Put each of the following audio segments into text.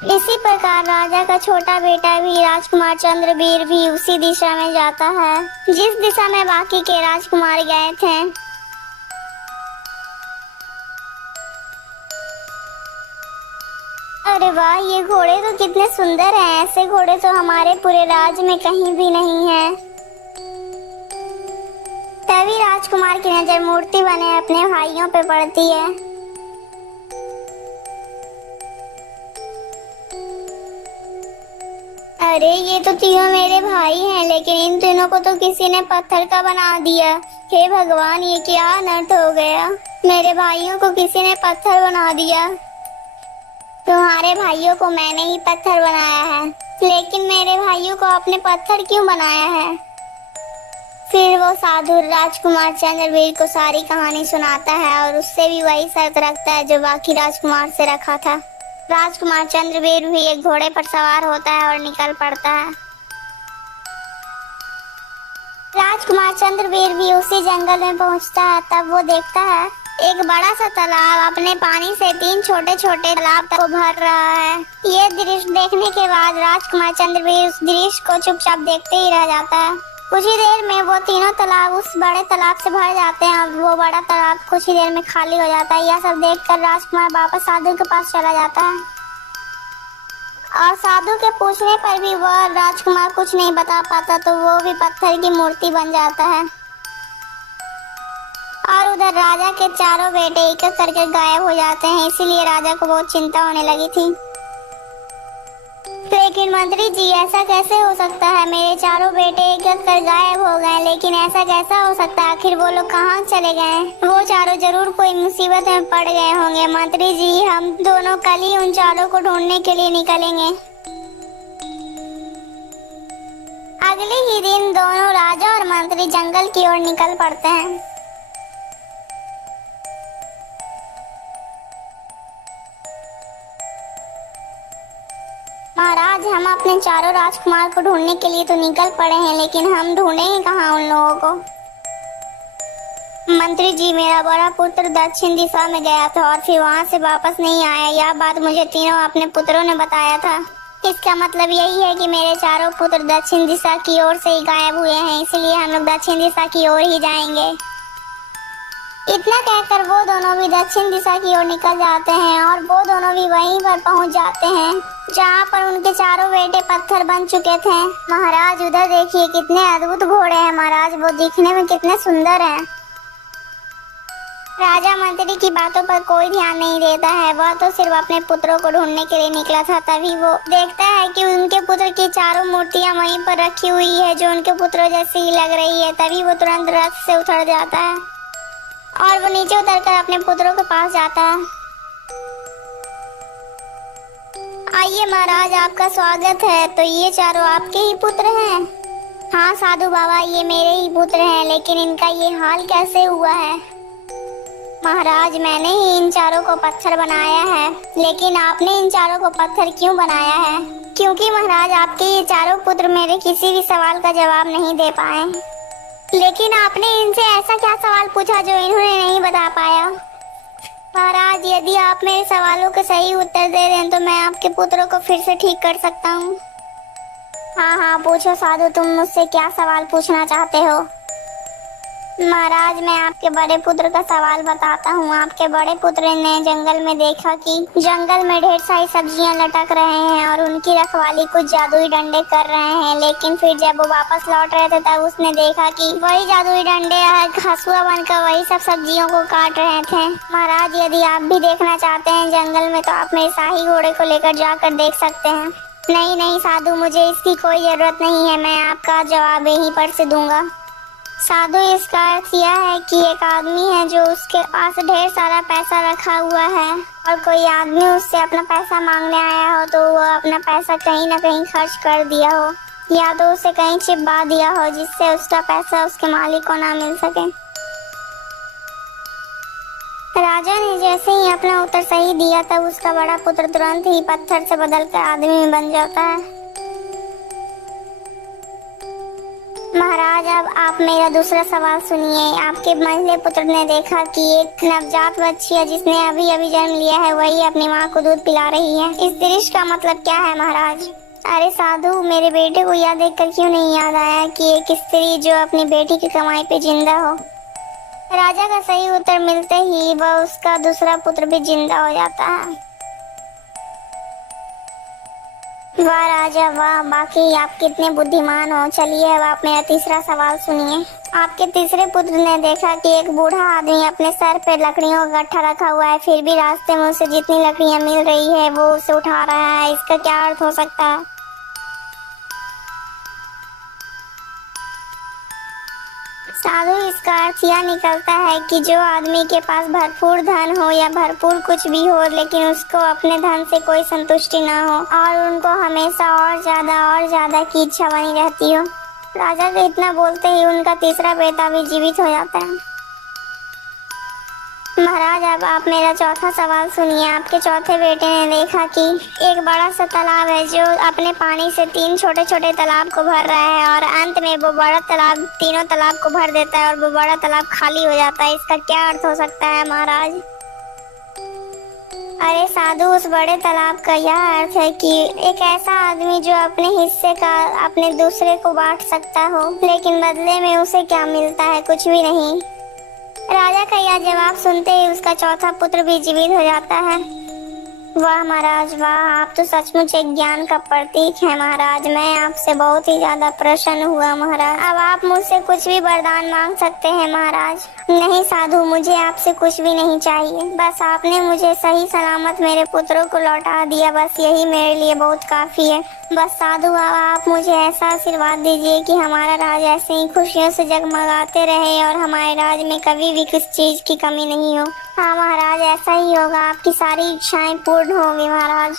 इसी प्रकार राजा का छोटा बेटा भी राजकुमार चंद्रवीर भी उसी दिशा में जाता है जिस दिशा में बाकी के राजकुमार गए थे। अरे वाह, ये घोड़े तो कितने सुंदर हैं। ऐसे घोड़े तो हमारे पूरे राज्य में कहीं भी नहीं है। तभी राजकुमार की नजर मूर्ति बने अपने भाइयों पे पड़ती है। अरे ये तो तीनों मेरे भाई हैं, लेकिन इन तीनों को तो किसी ने पत्थर का बना दिया। हे भगवान, ये क्या अनर्थ हो गया। मेरे भाइयों को किसी ने पत्थर बना दिया। तुम्हारे भाइयों को मैंने ही पत्थर बनाया है, लेकिन मेरे भाइयों को आपने पत्थर क्यों बनाया है। फिर वो साधु राजकुमार चंद्रवीर को सारी कहानी सुनाता है और उससे भी वही शर्त रखता है जो बाकी राजकुमार से रखा था। राजकुमार चंद्रवीर भी एक घोड़े पर सवार होता है और निकल पड़ता है। राजकुमार चंद्रवीर भी उसी जंगल में पहुंचता है। तब वो देखता है एक बड़ा सा तालाब अपने पानी से 3 छोटे छोटे तालाब को भर रहा है। ये दृश्य देखने के बाद राजकुमार चंद्रवीर उस दृश्य को चुपचाप देखते ही रह जाता है। कुछ ही देर में वो तीनों तालाब उस बड़े तालाब से भर जाते हैं और वो बड़ा तालाब कुछ ही देर में खाली हो जाता है। यह सब देखकर राजकुमार वापस साधु के पास चला जाता है और साधु के पूछने पर भी वह राजकुमार कुछ नहीं बता पाता, तो वो भी पत्थर की मूर्ति बन जाता है। और उधर राजा के चारों बेटे एक एक करके गायब हो जाते हैं। इसीलिए राजा को बहुत चिंता होने लगी थी। लेकिन मंत्री जी, ऐसा कैसे हो सकता है। मेरे चारों बेटे एक एक कर गायब हो गए, लेकिन ऐसा कैसा हो सकता है। आखिर वो लोग कहाँ चले गए। वो चारों जरूर कोई मुसीबत में पड़ गए होंगे। मंत्री जी, हम दोनों कल ही उन चारों को ढूंढने के लिए निकलेंगे। अगले ही दिन दोनों राजा और मंत्री जंगल की ओर निकल पड़ते हैं। महाराज, हम अपने चारों राजकुमार को ढूंढने के लिए तो निकल पड़े हैं, लेकिन हम ढूंढेंगे कहाँ उन लोगों को। मंत्री जी, मेरा बड़ा पुत्र दक्षिण दिशा में गया था और फिर वहाँ से वापस नहीं आया। यह बात मुझे तीनों अपने पुत्रों ने बताया था। इसका मतलब यही है कि मेरे चारों पुत्र दक्षिण दिशा की ओर से ही गायब हुए हैं, इसलिए हम लोग दक्षिण दिशा की ओर ही जाएंगे। इतना कहकर वो दोनों भी दक्षिण दिशा की ओर निकल जाते हैं और वो दोनों भी वहीं पर पहुंच जाते हैं जहाँ पर उनके चारों बेटे पत्थर बन चुके थे। महाराज, उधर देखिए कितने अद्भुत घोड़े हैं। महाराज, वो दिखने में कितने सुंदर हैं। राजा मंत्री की बातों पर कोई ध्यान नहीं देता है। वह तो सिर्फ अपने पुत्रों को ढूंढने के लिए निकला था। तभी वो देखता है कि उनके पुत्र की चारों मूर्तियां वहीं पर रखी हुई है जो उनके पुत्रों जैसी ही लग रही है। तभी वो तुरंत रथ से उतर जाता है और वो नीचे उतरकर अपने पुत्रों के पास जाता है। आइए महाराज, आपका स्वागत है। तो ये चारों आपके ही पुत्र हैं। हाँ साधु बाबा, ये मेरे ही पुत्र हैं, लेकिन इनका ये हाल कैसे हुआ है। महाराज, मैंने ही इन चारों को पत्थर बनाया है। लेकिन आपने इन चारों को पत्थर क्यों बनाया है। क्योंकि महाराज, आपके ये चारों पुत्र मेरे किसी भी सवाल का जवाब नहीं दे पाए। लेकिन आपने इनसे ऐसा क्या सवाल पूछा जो इन्होंने नहीं बता पाया। महाराज, यदि आप मेरे सवालों के सही उत्तर दे दें तो मैं आपके पुत्रों को फिर से ठीक कर सकता हूँ। हाँ हाँ, पूछो साधु, तुम मुझसे क्या सवाल पूछना चाहते हो। महाराज, मैं आपके बड़े पुत्र का सवाल बताता हूँ। आपके बड़े पुत्र ने जंगल में देखा कि जंगल में ढेर सारी सब्जियां लटक रहे हैं और उनकी रखवाली कुछ जादुई डंडे कर रहे हैं। लेकिन फिर जब वो वापस लौट रहे थे तब उसने देखा कि वही जादुई डंडे हंसुआ बनकर वही सब सब्जियों को काट रहे थे। महाराज, यदि आप भी देखना चाहते हैं जंगल में तो आप मेरे शाही घोड़े को लेकर जाकर देख सकते हैं। नहीं नहीं साधु, मुझे इसकी कोई जरूरत नहीं है। मैं आपका जवाब यहीं पर से दूंगा। साधु, इसका अर्थ यह है कि एक आदमी है जो उसके पास ढेर सारा पैसा रखा हुआ है और कोई आदमी उससे अपना पैसा मांगने आया हो तो वह अपना पैसा कहीं ना कहीं खर्च कर दिया हो या तो उसे कहीं छिपा दिया हो जिससे उसका पैसा उसके मालिक को ना मिल सके। राजा ने जैसे ही अपना उत्तर सही दिया तब उसका बड़ा पुत्र तुरंत ही पत्थर से बदलकर आदमी बन जाता है। महाराज, महाराज अब आप मेरा दूसरा सवाल सुनिए। आपके मंझले पुत्र ने देखा कि एक नवजात बच्ची है जिसने अभी अभी जन्म लिया है, वही अपनी माँ को दूध पिला रही है। इस दृश्य का मतलब क्या है महाराज? अरे साधु, मेरे बेटे को यह देखकर क्यों नहीं याद आया कि एक स्त्री जो अपनी बेटी की कमाई पे जिंदा हो। राजा का सही उत्तर मिलते ही वह उसका दूसरा पुत्र भी जिंदा हो जाता है। वाह राजा वाह, बाकी आप कितने बुद्धिमान हो। चलिए अब आप मेरा तीसरा सवाल सुनिए। आपके तीसरे पुत्र ने देखा कि एक बूढ़ा आदमी अपने सर पे लकड़ियों का गट्ठा रखा हुआ है, फिर भी रास्ते में उसे जितनी लकड़ियां मिल रही है वो उसे उठा रहा है। इसका क्या अर्थ हो सकता है? साधु, इसका अर्थ यह निकलता है कि जो आदमी के पास भरपूर धन हो या भरपूर कुछ भी हो, लेकिन उसको अपने धन से कोई संतुष्टि ना हो और उनको हमेशा और ज्यादा की इच्छा बनी रहती हो। राजा के इतना बोलते ही उनका तीसरा बेटा भी जीवित हो जाता है। महाराज अब आप मेरा चौथा सवाल सुनिए। आपके चौथे बेटे ने देखा कि एक बड़ा सा तालाब है जो अपने पानी से 3 छोटे छोटे तालाब को भर रहा है और अंत में वो बड़ा तालाब तीनों तालाब को भर देता है और वो बड़ा तालाब खाली हो जाता है। इसका क्या अर्थ हो सकता है महाराज? अरे साधु, उस बड़े तालाब का यह अर्थ है कि एक ऐसा आदमी जो अपने हिस्से का अपने दूसरे को बांट सकता हो, लेकिन बदले में उसे क्या मिलता है? कुछ भी नहीं। राजा का यह जवाब सुनते ही उसका चौथा पुत्र भी जीवित हो जाता है। वाह महाराज वाह, आप तो सचमुच एक ज्ञान का प्रतीक है महाराज। मैं आपसे बहुत ही ज्यादा प्रसन्न हुआ महाराज। अब आप मुझसे कुछ भी वरदान मांग सकते हैं महाराज। नहीं साधु, मुझे आपसे कुछ भी नहीं चाहिए, बस आपने मुझे सही सलामत मेरे पुत्रों को लौटा दिया, बस यही मेरे लिए बहुत काफी है। बस साधु बाबा, आप मुझे ऐसा आशीर्वाद दीजिए कि हमारा राज ऐसे ही खुशियों से जगमगाते रहे और हमारे राज में कभी भी किसी चीज की कमी नहीं हो। हाँ महाराज, ऐसा ही होगा, आपकी सारी इच्छाएं पूर्ण होंगी महाराज।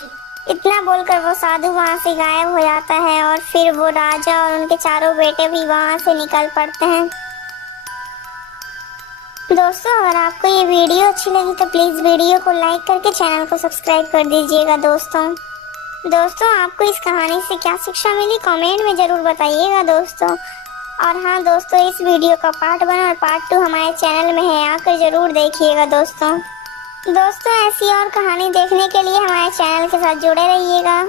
इतना बोलकर वो साधु वहाँ से गायब हो जाता है और फिर वो राजा और उनके चारों बेटे भी वहाँ से निकल पड़ते हैं। दोस्तों, अगर आपको ये वीडियो अच्छी लगी तो प्लीज वीडियो को लाइक करके चैनल को सब्सक्राइब कर दीजिएगा। दोस्तों आपको इस कहानी से क्या शिक्षा मिली कमेंट में जरूर बताइएगा दोस्तों। और हाँ दोस्तों, इस वीडियो का पार्ट 1 और पार्ट 2 हमारे चैनल में है, आकर जरूर देखिएगा दोस्तों। ऐसी और कहानी देखने के लिए हमारे चैनल के साथ जुड़े रहिएगा।